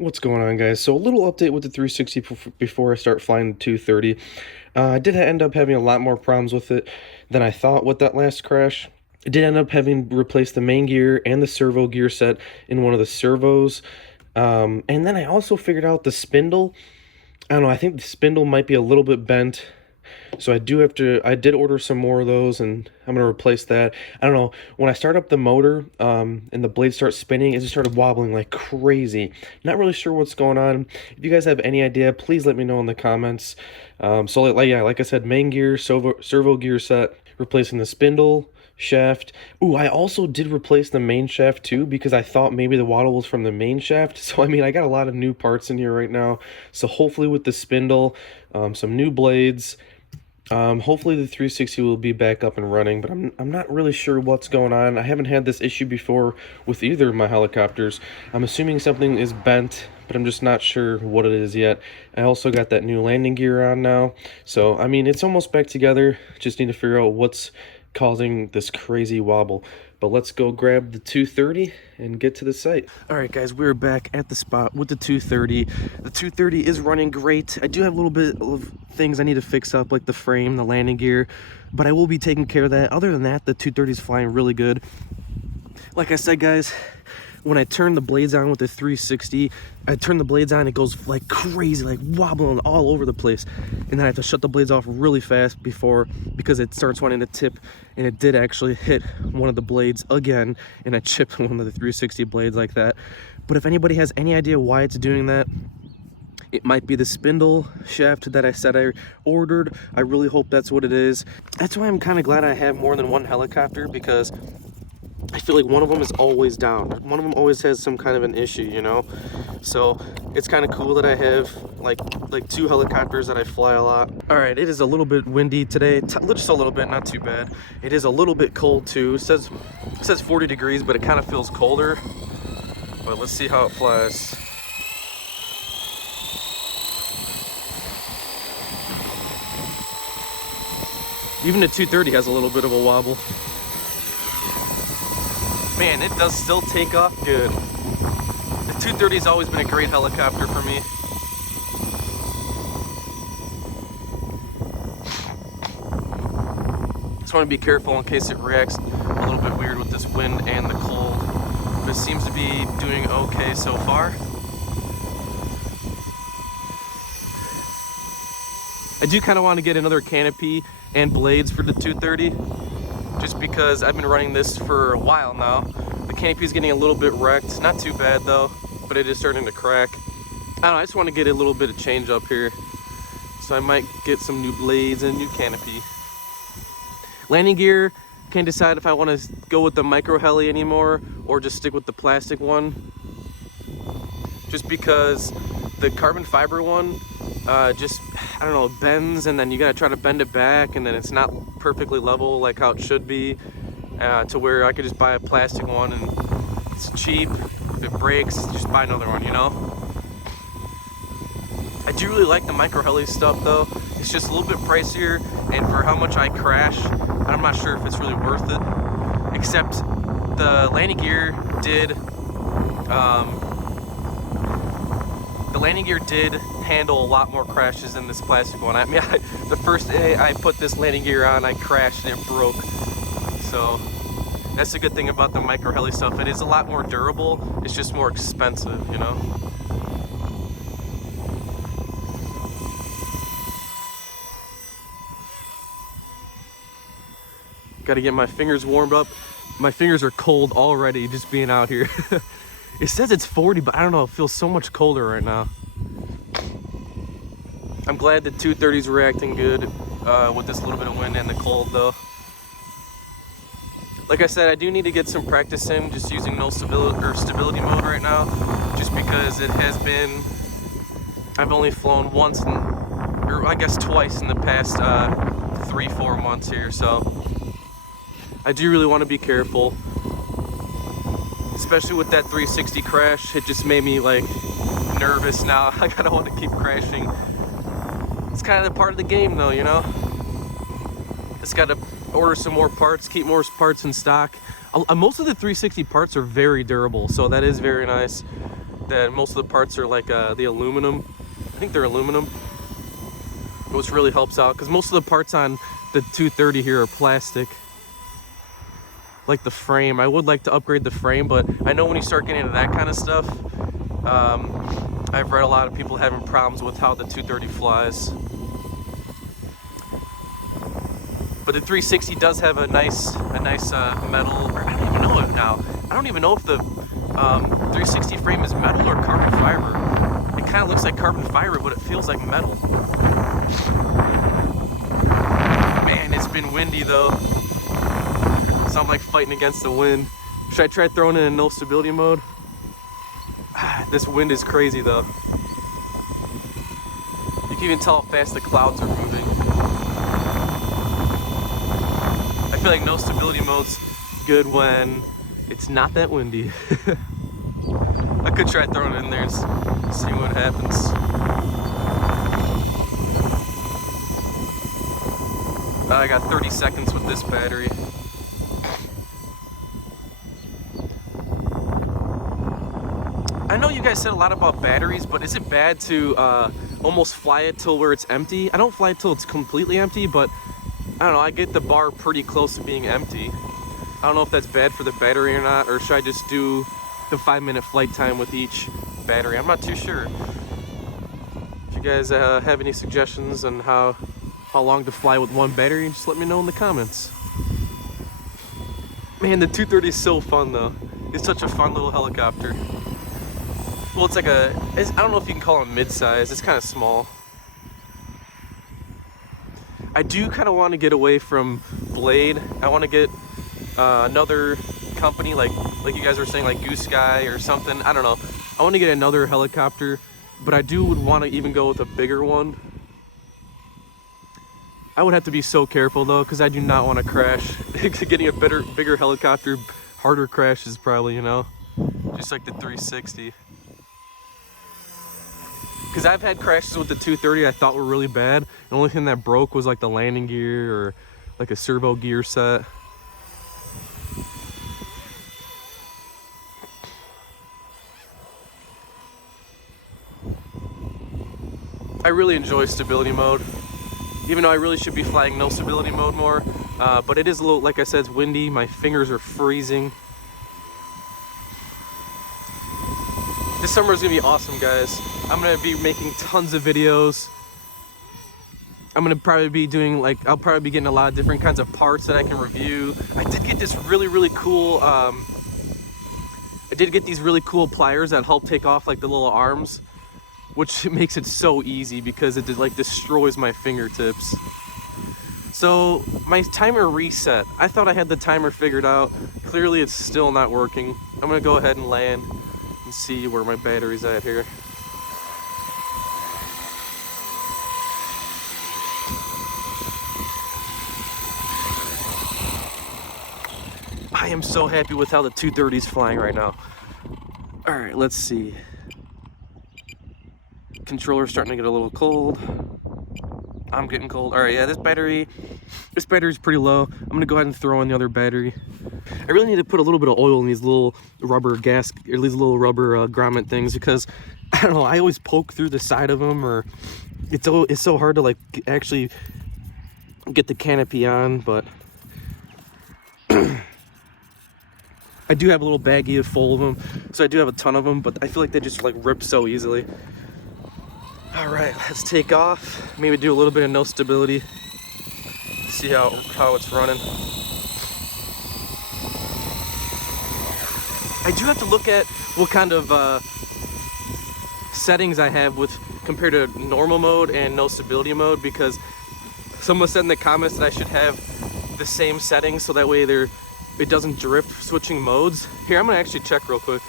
What's going on, guys? So a little update with the 360 before I start flying the 230. I did end up having a lot more problems with it than I thought with that last crash. I did end up having to replace the main gear and the servo gear set in one of the servos. And then I also figured out the spindle. I don't know, I think the spindle might be a little bit bent. So I did order some more of those, and I'm going to replace that. I don't know, when I start up the motor and the blade starts spinning, it just started wobbling like crazy. Not really sure what's going on. If you guys have any idea, please let me know in the comments. Like I said, main gear, servo gear set, replacing the spindle, shaft. Ooh, I also did replace the main shaft too, because I thought maybe the waddle was from the main shaft. So I mean, I got a lot of new parts in here right now. So hopefully with the spindle, some new blades, hopefully the 360 will be back up and running, but I'm not really sure what's going on. I haven't had this issue before with either of my helicopters. I'm assuming something is bent, but I'm just not sure what it is yet. I also got that new landing gear on now, so I mean, it's almost back together. Just need to figure out what's causing this crazy wobble. But let's go grab the 230 and get to the site. All right, guys, we're back at the spot with the 230. The 230 is running great. I do have a little bit of things I need to fix up, like the frame, the landing gear, but I will be taking care of that. Other than that, the 230 is flying really good. Like I said, guys, when I turn the blades on with the 360, I turn the blades on, it goes like crazy, like wobbling all over the place. And then I have to shut the blades off really fast because it starts wanting to tip. And it did actually hit one of the blades again, and I chipped one of the 360 blades like that. But if anybody has any idea why it's doing that, it might be the spindle shaft that I said I ordered. I really hope that's what it is. That's why I'm kind of glad I have more than one helicopter, because I feel like one of them is always down. One of them always has some kind of an issue, you know? So it's kind of cool that I have like two helicopters that I fly a lot. All right, it is a little bit windy today. Just a little bit, not too bad. It is a little bit cold too. It says 40 degrees, but it kind of feels colder. But let's see how it flies. Even the 230 has a little bit of a wobble. Man, it does still take off good. The 230 has always been a great helicopter for me. Just want to be careful in case it reacts a little bit weird with this wind and the cold. But it seems to be doing okay so far. I do kind of want to get another canopy and blades for the 230. Just because I've been running this for a while now. The canopy is getting a little bit wrecked. Not too bad though, but it is starting to crack. I don't know, I just want to get a little bit of change up here. So I might get some new blades and a new canopy. Landing gear, can't decide if I want to go with the micro heli anymore or just stick with the plastic one. Just because the carbon fiber one, I don't know, it bends, and then you gotta try to bend it back, and then it's not perfectly level like how it should be, to where I could just buy a plastic one and it's cheap. If it breaks, just buy another one, you know? I do really like the micro heli stuff though. It's just a little bit pricier, and for how much I crash, I'm not sure if it's really worth it. Except the landing gear did handle a lot more crashes than this plastic one. I mean, the first day I put this landing gear on, I crashed and it broke. So that's the good thing about the micro heli stuff. It is a lot more durable. It's just more expensive, you know? Got to get my fingers warmed up. My fingers are cold already just being out here. It says it's 40, but I don't know, it feels so much colder right now. I'm glad the 230 is reacting good with this little bit of wind and the cold though. Like I said, I do need to get some practice in just using no stability mode right now, just because it has been, I've only flown once, or I guess twice in the past 3-4 months here, so I do really want to be careful. Especially with that 360 crash, it just made me like nervous now. I kind of want to keep crashing. It's kind of the part of the game though, you know? Just got to order some more parts, keep more parts in stock. Most of the 360 parts are very durable, so that is very nice. that most of the parts are like the aluminum. I think they're aluminum, which really helps out because most of the parts on the 230 here are plastic. Like the frame, I would like to upgrade the frame, but I know when you start getting into that kind of stuff, I've read a lot of people having problems with how the 230 flies. But the 360 does have a nice metal, or I don't even know it now. I don't even know if the 360 frame is metal or carbon fiber. It kind of looks like carbon fiber, but it feels like metal. Man, it's been windy though. So I'm like fighting against the wind. Should I try throwing it in no stability mode? This wind is crazy though. You can even tell how fast the clouds are moving. I feel like no stability mode's good when it's not that windy. I could try throwing it in there and see what happens. I got 30 seconds with this battery. I know you guys said a lot about batteries, but is it bad to almost fly it till where it's empty? I don't fly it till it's completely empty, but I don't know, I get the bar pretty close to being empty. I don't know if that's bad for the battery or not, or should I just do the 5-minute flight time with each battery? I'm not too sure. If you guys have any suggestions on how long to fly with one battery, just let me know in the comments. Man, the 230 is so fun though. It's such a fun little helicopter. Well, it's like I don't know if you can call it mid-size. It's kind of small. I do kind of want to get away from Blade. I want to get another company like you guys were saying, like Goose Sky or something. I don't know. I want to get another helicopter, but I would want to even go with a bigger one. I would have to be so careful though, because I do not want to crash. Getting a bigger helicopter, harder crashes probably, you know, just like the 360. Because I've had crashes with the 230 I thought were really bad. The only thing that broke was like the landing gear or like a servo gear set. I really enjoy stability mode, even though I really should be flying no stability mode more. But it is a little, like I said, it's windy. My fingers are freezing. This summer is gonna be awesome, guys. I'm gonna be making tons of videos. I'm gonna probably be doing I'll probably be getting a lot of different kinds of parts that I can review. I did get this really cool, I did get these really cool pliers that help take off like the little arms, which makes it so easy because it like destroys my fingertips. So my timer reset. I thought I had the timer figured out. Clearly it's still not working. I'm gonna go ahead and land and see where my battery's at here. I am so happy with how the 230 is flying right now. All right, let's see. Controller's starting to get a little cold. I'm getting cold. All right, yeah, this battery's pretty low. I'm gonna go ahead and throw in the other battery. I really need to put a little bit of oil in these little rubber or these little rubber grommet things, because I don't know, I always poke through the side of them, or it's so hard to like actually get the canopy on. But I do have a little baggie full of them, so I do have a ton of them, but I feel like they just like rip so easily. All right, let's take off. Maybe do a little bit of no stability. See how it's running. I do have to look at what kind of settings I have compared to normal mode and no stability mode, because someone said in the comments that I should have the same settings so that way it doesn't drift switching modes. Here, I'm gonna actually check real quick.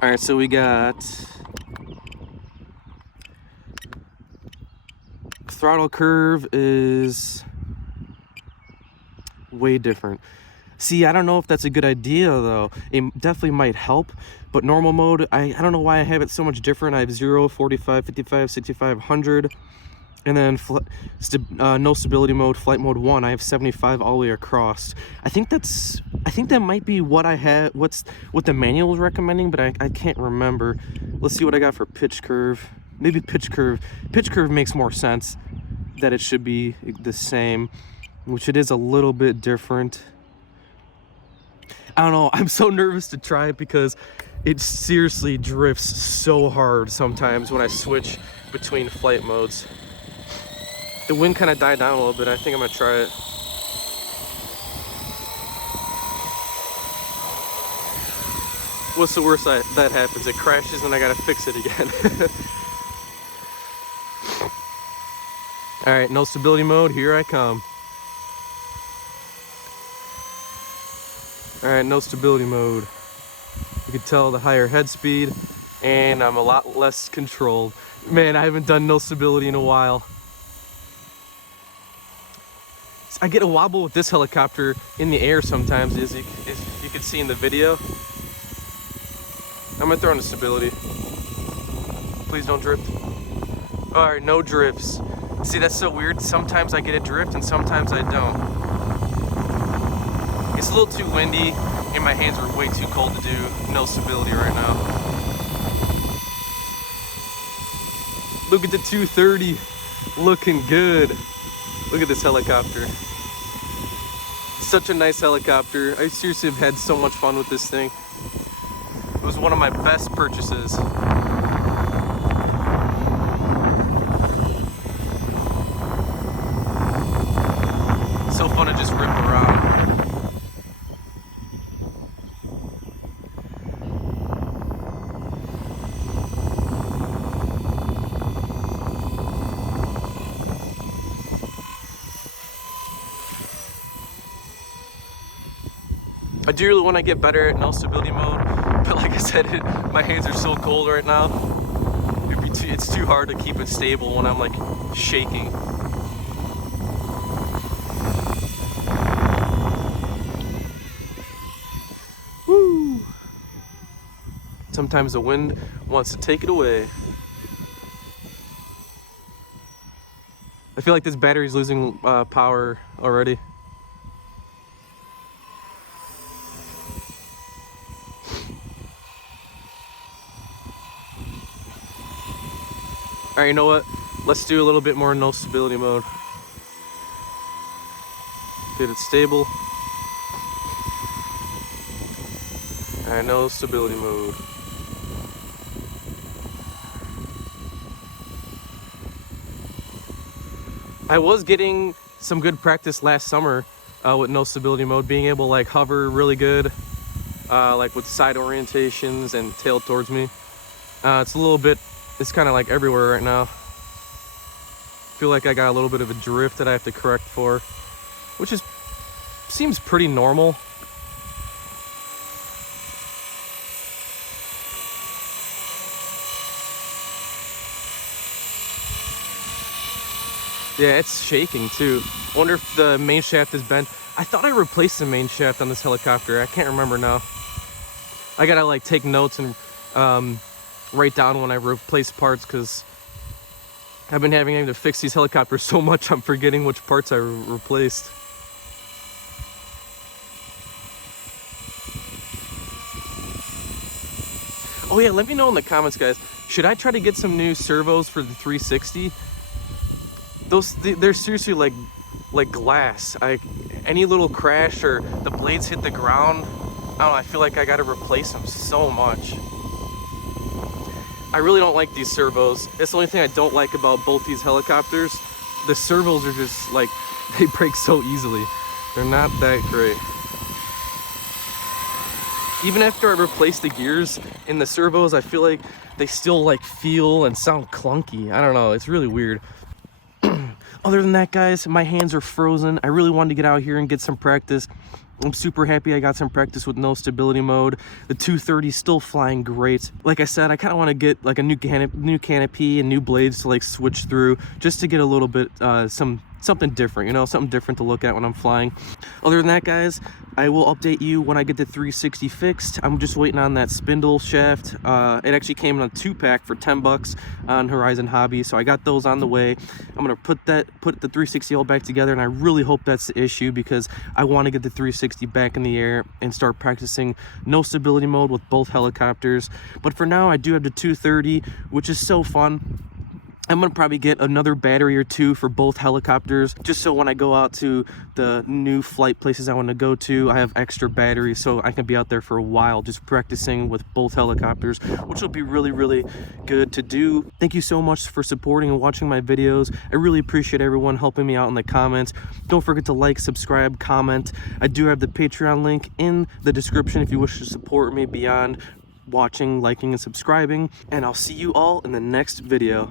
All right, so we got throttle curve is way different. See, I don't know if that's a good idea though. It definitely might help, but normal mode, I don't know why I have it so much different. I have 0, 45, 55, 65, 100. And then no stability mode, flight mode 1, I have 75 all the way across. I think that might be what I had, what the manual was recommending, but I can't remember. Let's see what I got for pitch curve. Maybe pitch curve. Pitch curve makes more sense, that it should be the same, which it is a little bit different. I don't know, I'm so nervous to try it because it seriously drifts so hard sometimes when I switch between flight modes. The wind kind of died down a little bit. I think I'm gonna try it. What's the worst that happens? It crashes and I gotta fix it again. All right, no stability mode, here I come. All right, no stability mode. You can tell the higher head speed and I'm a lot less controlled. Man, I haven't done no stability in a while. I get a wobble with this helicopter in the air sometimes, as you can see in the video. I'm gonna throw in the stability. Please don't drift. All right, no drifts. See, that's so weird. Sometimes I get a drift and sometimes I don't. It's a little too windy and my hands are way too cold to do no stability right now. Look at the 230, looking good. Look at this helicopter. Such a nice helicopter. I seriously have had so much fun with this thing. It was one of my best purchases. So fun to just rip around. I do really want to get better at no stability mode, but like I said, my hands are so cold right now. It's too hard to keep it stable when I'm like shaking. Woo! Sometimes the wind wants to take it away. I feel like this battery's losing power already. All right, you know what? Let's do a little bit more no stability mode. Get it stable. All right, no stability mode. I was getting some good practice last summer with no stability mode, being able to like hover really good, like with side orientations and tail towards me. It's a little bit, it's kind of like everywhere right now. Feel like I got a little bit of a drift that I have to correct for, which seems pretty normal. Yeah, it's shaking too. I wonder if the main shaft is bent. I thought I replaced the main shaft on this helicopter. I can't remember now. I gotta like take notes and write down when I replace parts, because I've been having to fix these helicopters so much I'm forgetting which parts I replaced. Oh yeah, let me know in the comments, guys. Should I try to get some new servos for the 360? They're seriously like glass. Any little crash or the blades hit the ground, I don't know, I feel like I gotta replace them so much. I really don't like these servos. That's the only thing I don't like about both these helicopters. The servos are just like, they break so easily. They're not that great. Even after I replace the gears in the servos, I feel like they still like feel and sound clunky. I don't know, it's really weird. Other than that, guys, my hands are frozen. I really wanted to get out here and get some practice. I'm super happy I got some practice with no stability mode. The 230 is still flying great. Like I said, I kind of want to get like a new canopy and new blades to like switch through, just to get a little bit some something different, you know, something different to look at when I'm flying. Other than that, guys, I will update you when I get the 360 fixed. I'm just waiting on that spindle shaft. It actually came in a 2-pack for 10 bucks on Horizon Hobby, so I got those on the way. I'm gonna put the 360 all back together, and I really hope that's the issue, because I want to get the 360 back in the air and start practicing no stability mode with both helicopters. But for now, I do have the 230, which is so fun. I'm gonna probably get another battery or two for both helicopters, just so when I go out to the new flight places I want to go to, I have extra batteries so I can be out there for a while just practicing with both helicopters, which will be really, really good to do. Thank you so much for supporting and watching my videos. I really appreciate everyone helping me out in the comments. Don't forget to like, subscribe, comment. I do have the Patreon link in the description if you wish to support me beyond watching, liking, and subscribing. And I'll see you all in the next video.